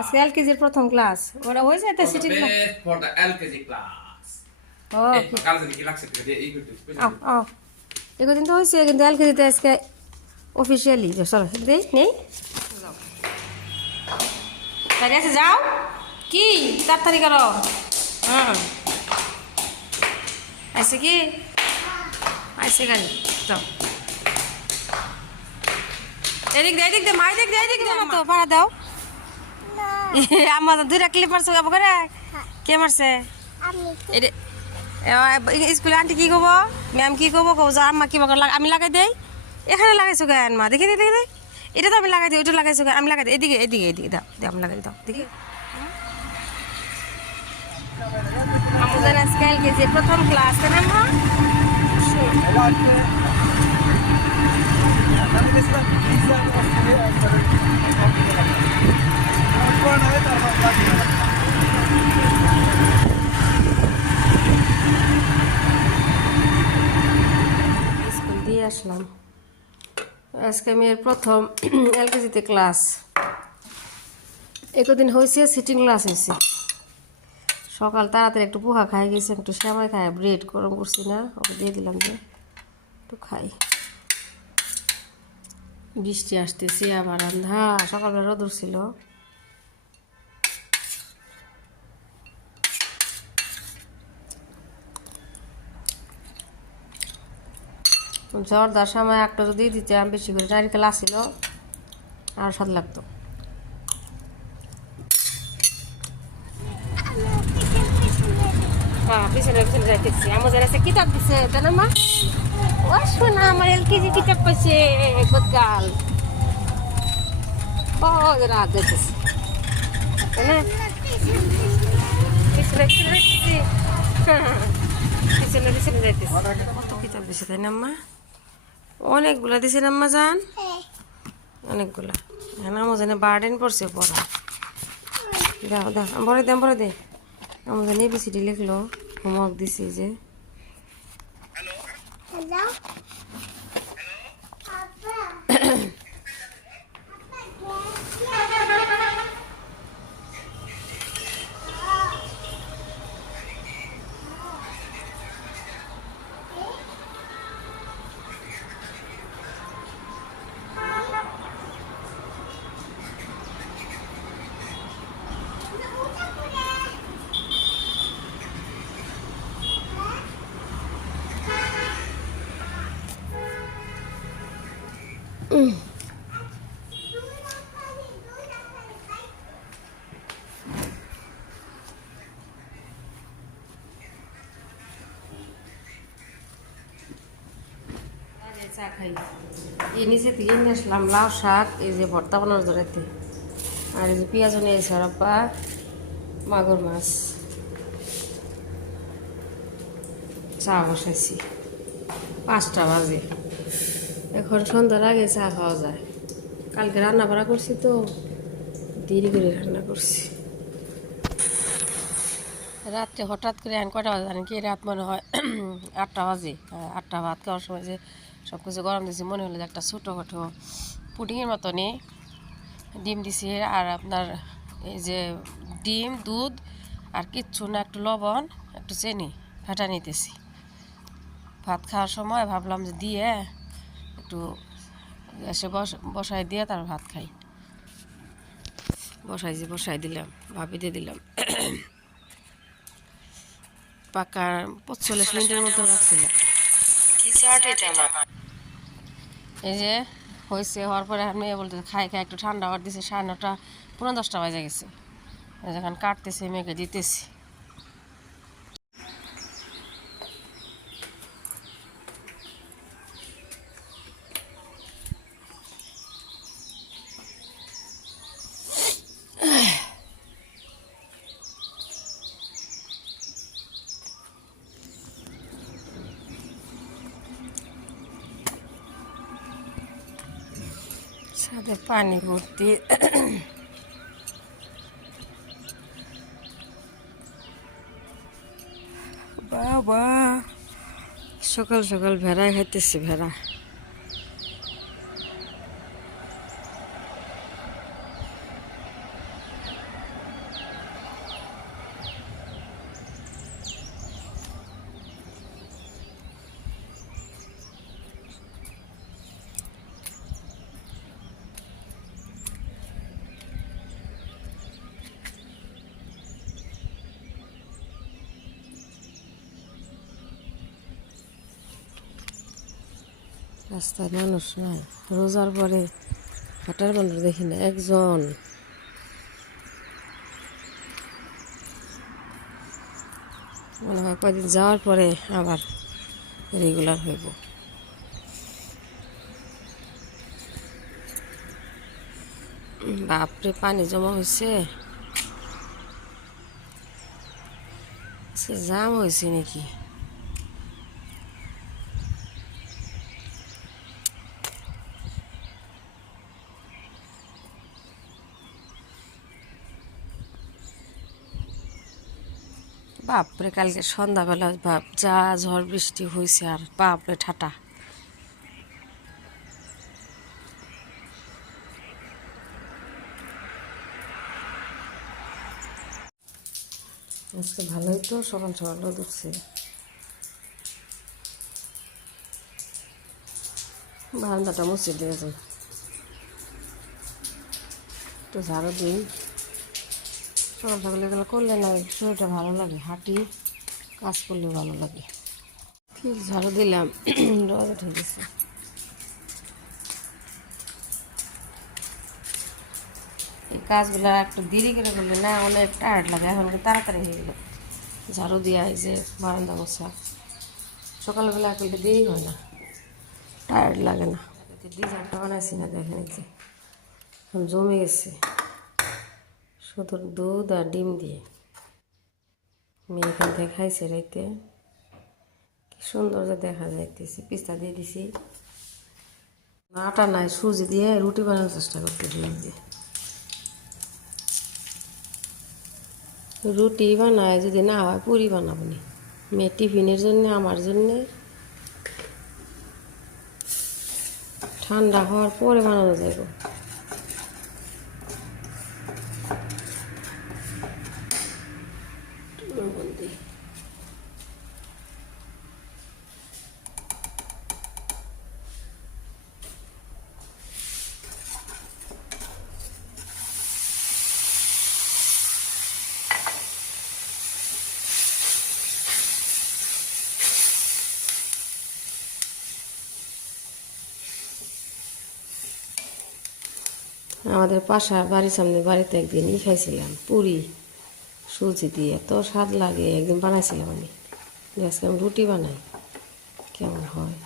আজকে এলকেজির প্রথম ক্লাস ওরা হয়ে যায় city class for the LKG class. ও কালকে কি লাগছে এই করতে এগুলো দিন তো হয়েছে কিন্তু এলকেজিতে আজকে অফিসিয়ালি চলো দেই নেই তাই আছে যাও কি তাড়াতাড়ি করো হ্যাঁ আইসে কি আইসে গাড়ি যাও এদিক দে মাই এদিক দে তো ভাড়া দাও আমার দুইটা ক্লিপ মারছে যাবো করে কে মারছে স্কুলে আন্টি কি কব ম্যাম কি কব কব যা আম্মা কিবা আমি লাগাই দেই এখানে লাগাইছো গান মা দেখি দেখি এটা তো আমি লাগাই দিই ওইটা লাগাইছো আমি লাগাই দিই এদিকে এদিকে এদিকে দাও আমি লাগাই দাও দেখি আমাদের আজকে এলকেজি প্রথম ক্লাস তাই না মা স্কুল দিয়ে আসলাম আজকে আমি এর প্রথম এলকেজিতে ক্লাস একদিন হয়েছে সিটিং ক্লাস হয়েছে সকাল তাড়াতাড়ি একটু পোহা খাই গেছে একটু সেমাই খাই ব্রেড গরম করছি না ওকে দিয়ে দিলাম যে একটু খাই বৃষ্টি আসতেছে আবার আন্ধা সকালবেলা রোদ ছিল জর্দার সময় একটা যদি দিতে আমি বেশি করে নারিকেল আসছিল আর স্বাদ লাগতো পিছনে পিছনে যাইতেছি আমার যারা কিতাব দিছে তাই না মা ও শোনা আমার এলকেজি কিতাব পাইছে গতকাল ও রাত যাইতেছি পিছনে পিছনে পিছনে পিছনে যাইতেছি কত কিতাব দিছে তাই না মা অনেকগুলা দিছে না আম্মা জান অনেকগুলা আমার জানে বার্ডেন পড়ছে পড়া দাও দাও ভরে দে আমার জানি এবিসিডি লিখলো হোমওয়ার্ক দিছি যে চা খাই এই নিচে থেকে নিয়ে আসলাম লাউ শাক এই যে ভর্তা বানানোর জোড়াতে আর এই যে পেঁয়াজ নিয়ে এসে আব্বা মাগুর মাছ চা বসাইছি 5টা বাজে এখন সন্ধ্যার আগে চা খাওয়া যায় কালকে রান্না বাড়া করছি তো দেরি করে রান্না করছি রাত্রে হঠাৎ করে এখন কটা বাজে জানেন কি রাত মনে হয় 8টা বাজে 8টা ভাত খাওয়ার সময় যে সব কিছু গরম দিয়েছি মনে হলো যে একটা ছোটোখাটো পুডিংয়ের মতনই ডিম দিছি আর আপনার এই যে ডিম দুধ আর কিচ্ছু না একটু লবণ একটু চিনি ফাটা নিতেছি ভাত খাওয়ার সময় ভাবলাম যে দিয়ে একটু এসে বসাই দিয়ে তার ভাত খাই বসাই দিলাম ভাপি দিয়ে দিলাম পাকা 45 মিনিটের মতো রাখছিলাম এই যে হয়েছে হওয়ার পরে আমি বলতে খাই একটু ঠান্ডা হওয়ার দিছে 9:30 পৌনে 10টা বাজে গেছে যখন কাটতেছে মেয়েকে দিতেছি সাথে পানি ভর্তি বাবা সকাল সকাল ভেড়া খাইতেছি ভেড়া রাস্তায় মানুষ নাই, রোজার পরে হাঁটার মানুষ দেখি না একজন। মনে হয় কয়েকদিন যাওয়ার পরে আবার রেগুলার হইব। বাপরে পানি জমা হয়েছে, জাম হয়েছে নাকি? বাপরে কালকে সন্ধ্যাবেলা বাপ যা ঝড় বৃষ্টি হয়েছে, আর বাপরে ঠাটা। আজকে ভালোই তো, সকাল সকাল রোদ উঠছে। বারান্দাটা মুছে দিয়েছে, একটু ঝাড়ু দিই। সকাল সকাল এগুলো করলে না শরীরটা ভালো লাগে, হাঁটি কাজ করলে ভালো লাগে। ঠিক ঝাড়ু দিলাম, রোদ উঠে গেছে। এই কাজগুলো একটু দেরি করে করলে না অনেক টায়ার্ড লাগে, এখন তাড়াতাড়ি হয়ে গেল। ঝাড়ু দেওয়া, এই যে বারান্দা মোছা, সকালবেলা করলে দেরি হয় না, টায়ার্ড লাগে না। ডিজাইনটা বানাইছি না, দেখেন এই যে জমে গেছে, শুধু দুধ আর ডিম দিয়ে। মেয়ে এখান থেকে খাইছে রাইতে, কি সুন্দর যে দেখা যাইতেছে। পিস্তা দিয়ে দিছি, আটা নাই, সুজি দিয়ে রুটি বানানোর চেষ্টা করতেছি। যে রুটি বানায়, যদি না হয় পুরি বানাবো নি। মেয়ে টিফিনের জন্যে, আমার জন্যে। ঠান্ডা হওয়ার পরে বানানো যাইব। আমাদের পাশার বাড়ির সামনে বাড়িতে একদিন খাইছিলাম পুরি সুজি দিয়ে, এত স্বাদ লাগে। একদিন বানাইছিলাম আমি, আজকে আমি রুটি বানাই, কেমন হয়।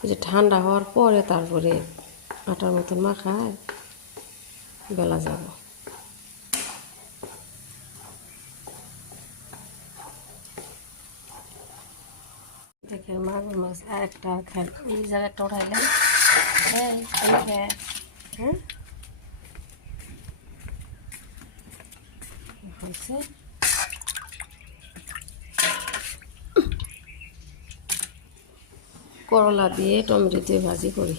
ওই যে ঠান্ডা হওয়ার পরে তারপরে আটার মতন মাখায় বেলা যাব। দেখেন মাগুর মাছ আর একটা খান, এই জায়গাটা উঠাইলাম। হ্যাঁ হয়েছে। করলা দিয়ে টমেটো দিয়ে ভাজি করি।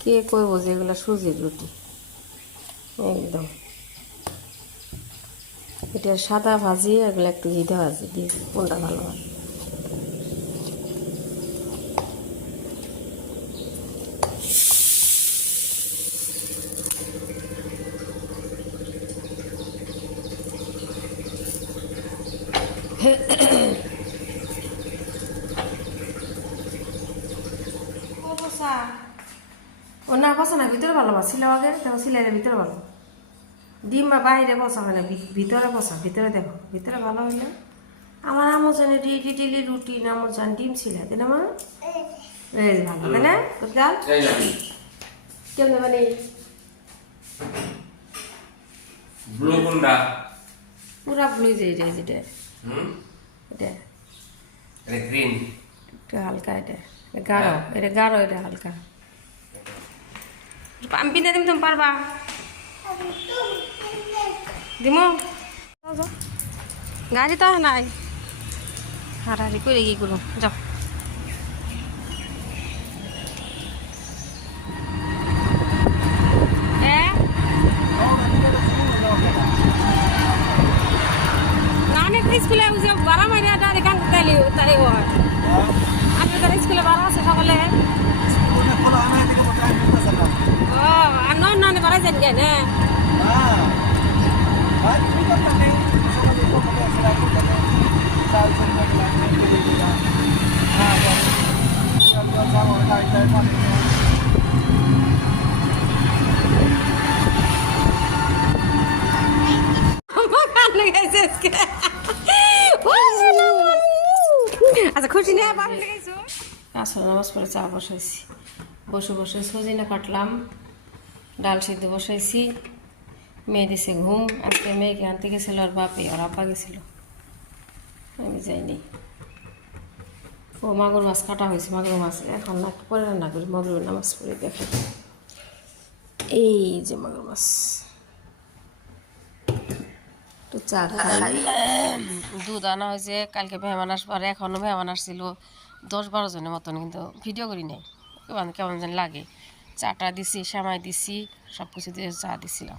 কে করবো যে এগুলো সুজির রুটি একদম। এটা সাদা ভাজি, এগুলো একটু ঘিতে ভাজি দিয়েছি, কোনটা ভালো হয়। ও না বসা না, ভিতরে ভালো বা ছিল আগে, দেখো সিলাইয়ের ভিতরে ভালো। ডিম বা বাইরে বসা হয় না, ভিতরে বসা, ভিতরে দেখো, ভিতরে ভালো হইলে। আমার আমার জানে ডিলি রুটি না, আমার জান ডিম ছিলাই তাই না মা? এই ভালো তাই না? তোর গাল কেমন মানে ব্লু কোনটা? পুরা ব্লু, যে এটা যেটা এটা এটা গ্রিন, একটু হালকা, এটা গাঢ়, এটা গাঢ়, এটা হালকা। আমি পিনে দিম, তুমি পারবা? দিমো গাড়ি তো নাই, হারাহারি করে কি করবো, যাও। অনেক স্কুলে যে ভাড়া মারিয়া ডাইরেক্ট গান তাইলে তাই হয় আপনি তার স্কুলে ভাড়া আছে সকালে ও আর নন ভাড়া যান কেন আচ্ছা খুশি নিয়ে আসলে নামাজ পড়ে চা বসাইছি বসে বসে সজিনা কাটলাম ডাল সিদ্ধ বসাইছি মেয়ে দিছে ঘুম আজকে মেয়েকে আনতে গেছিল আর বাপে আর আব্বা গেছিল আমি যাইনি ও মাগুর মাছ কাটা হয়েছে মাগুর মাছ এখন না পরে রান্না করি মাগুর নামাজ পড়ে দেখে এই যে মাগুর মাছ একটু চা খাই দুধ আনা হয়েছে কালকে মেহমান আসবার এখনও মেহমান আসছিল 10-12 জনের মতন কিন্তু ভিডিও করি নাই কেমন কেমন যেন লাগে চাটা দিছি সেমাই দিছি সব কিছু দিয়ে চা দিছিলাম